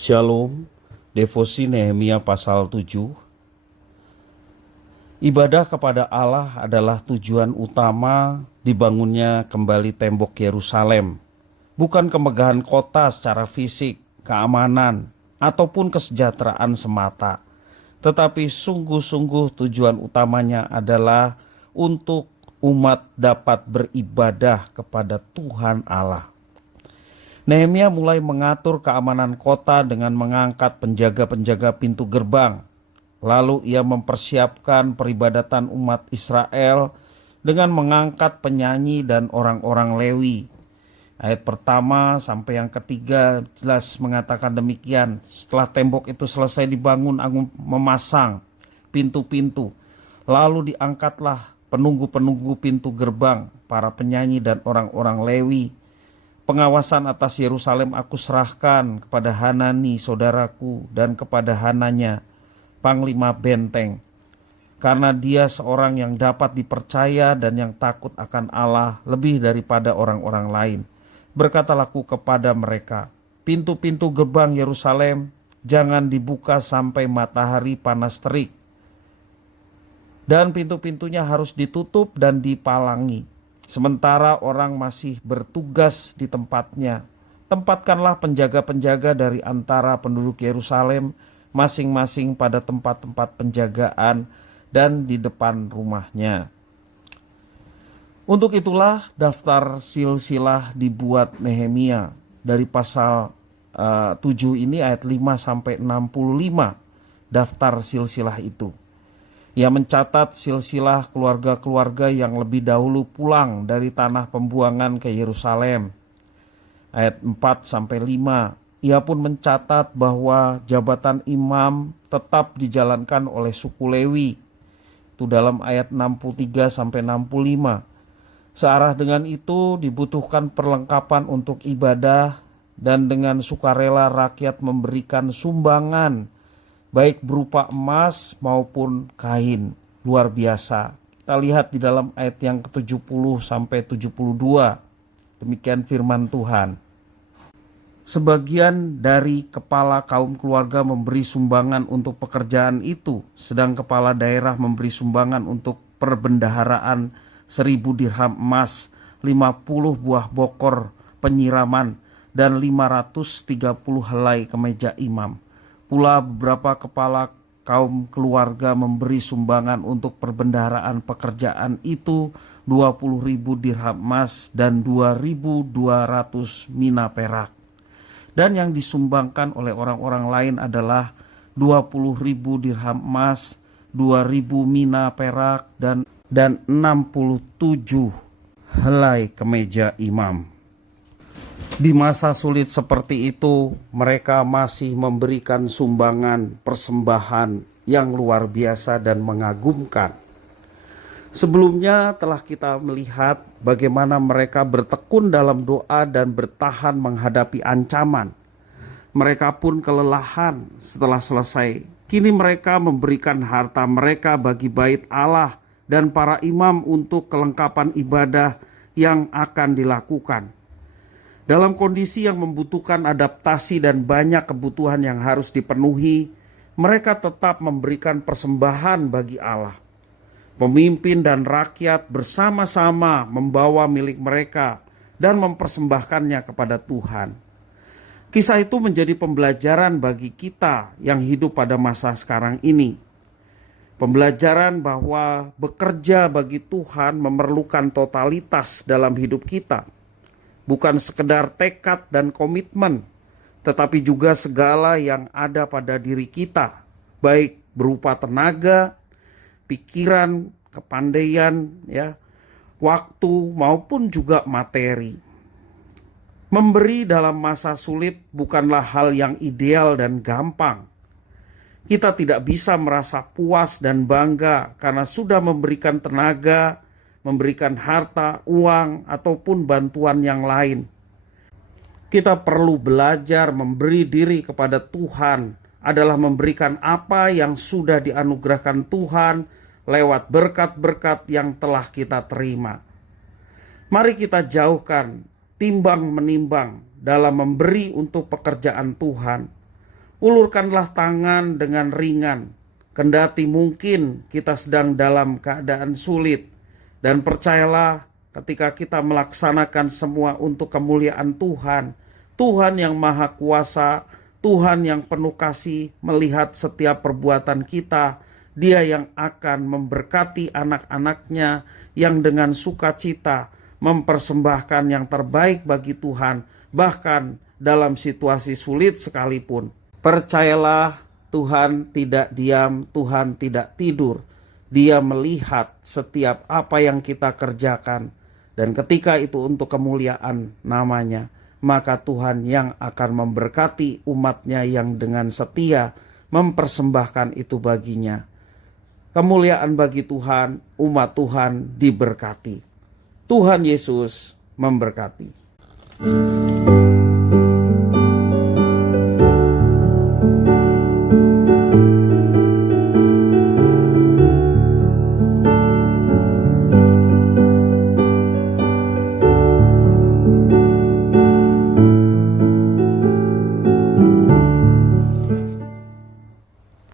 Shalom, devosi Nehemia pasal 7. Ibadah kepada Allah adalah tujuan utama dibangunnya kembali tembok Yerusalem. Bukan kemegahan kota secara fisik, keamanan, ataupun kesejahteraan semata. Tetapi sungguh-sungguh tujuan utamanya adalah untuk umat dapat beribadah kepada Tuhan Allah. Nehemia mulai mengatur keamanan kota dengan mengangkat penjaga-penjaga pintu gerbang. Lalu ia mempersiapkan peribadatan umat Israel dengan mengangkat penyanyi dan orang-orang Lewi. Ayat pertama sampai yang ketiga jelas mengatakan demikian. Setelah tembok itu selesai dibangun, Agung memasang pintu-pintu. Lalu diangkatlah penunggu-penunggu pintu gerbang, para penyanyi dan orang-orang Lewi. Pengawasan atas Yerusalem aku serahkan kepada Hanani saudaraku dan kepada Hananya panglima benteng. Karena dia seorang yang dapat dipercaya dan yang takut akan Allah lebih daripada orang-orang lain. Berkatalah aku kepada mereka, pintu-pintu gerbang Yerusalem jangan dibuka sampai matahari panas terik. Dan pintu-pintunya harus ditutup dan dipalangi. Sementara orang masih bertugas di tempatnya, tempatkanlah penjaga-penjaga dari antara penduduk Yerusalem masing-masing pada tempat-tempat penjagaan dan di depan rumahnya. Untuk itulah daftar silsilah dibuat Nehemia dari pasal 7 ini ayat 5 sampai 65, daftar silsilah itu. Ia mencatat silsilah keluarga-keluarga yang lebih dahulu pulang dari tanah pembuangan ke Yerusalem. Ayat 4 sampai 5. Ia pun mencatat bahwa jabatan imam tetap dijalankan oleh suku Lewi. Itu dalam ayat 63 sampai 65. Searah dengan itu dibutuhkan perlengkapan untuk ibadah dan dengan sukarela rakyat memberikan sumbangan baik berupa emas maupun kain. Luar biasa. Kita lihat di dalam ayat yang ke-70 sampai 72. Demikian firman Tuhan. Sebagian dari kepala kaum keluarga memberi sumbangan untuk pekerjaan itu, sedang kepala daerah memberi sumbangan untuk perbendaharaan 1.000 dirham emas, 50 buah bokor penyiraman, dan 530 helai kemeja imam. Pula beberapa kepala kaum keluarga memberi sumbangan untuk perbendaharaan pekerjaan itu 20.000 dirham emas dan 2.200 mina perak. Dan yang disumbangkan oleh orang-orang lain adalah 20.000 dirham emas, 2.000 mina perak dan 67 helai kemeja imam. Di masa sulit seperti itu, mereka masih memberikan sumbangan persembahan yang luar biasa dan mengagumkan. Sebelumnya telah kita melihat bagaimana mereka bertekun dalam doa dan bertahan menghadapi ancaman. Mereka pun kelelahan setelah selesai. Kini mereka memberikan harta mereka bagi bait Allah dan para imam untuk kelengkapan ibadah yang akan dilakukan. Dalam kondisi yang membutuhkan adaptasi dan banyak kebutuhan yang harus dipenuhi, mereka tetap memberikan persembahan bagi Allah. Pemimpin dan rakyat bersama-sama membawa milik mereka dan mempersembahkannya kepada Tuhan. Kisah itu menjadi pembelajaran bagi kita yang hidup pada masa sekarang ini. Pembelajaran bahwa bekerja bagi Tuhan memerlukan totalitas dalam hidup kita. Bukan sekedar tekad dan komitmen, tetapi juga segala yang ada pada diri kita, baik berupa tenaga, pikiran, kepandaian, waktu maupun juga materi. Memberi dalam masa sulit bukanlah hal yang ideal dan gampang. Kita tidak bisa merasa puas dan bangga karena sudah memberikan tenaga, memberikan harta, uang, ataupun bantuan yang lain. Kita perlu belajar memberi diri kepada Tuhan adalah memberikan apa yang sudah dianugerahkan Tuhan lewat berkat-berkat yang telah kita terima. Mari kita jauhkan timbang menimbang dalam memberi untuk pekerjaan Tuhan. Ulurkanlah tangan dengan ringan, kendati mungkin kita sedang dalam keadaan sulit. Dan percayalah, ketika kita melaksanakan semua untuk kemuliaan Tuhan, Tuhan yang Maha Kuasa, Tuhan yang penuh kasih melihat setiap perbuatan kita. Dia yang akan memberkati anak-anaknya yang dengan sukacita mempersembahkan yang terbaik bagi Tuhan, bahkan dalam situasi sulit sekalipun. Percayalah, Tuhan tidak diam, Tuhan tidak tidur. Dia melihat setiap apa yang kita kerjakan. Dan ketika itu untuk kemuliaan namanya, maka Tuhan yang akan memberkati umatnya yang dengan setia mempersembahkan itu baginya. Kemuliaan bagi Tuhan, umat Tuhan diberkati. Tuhan Yesus memberkati.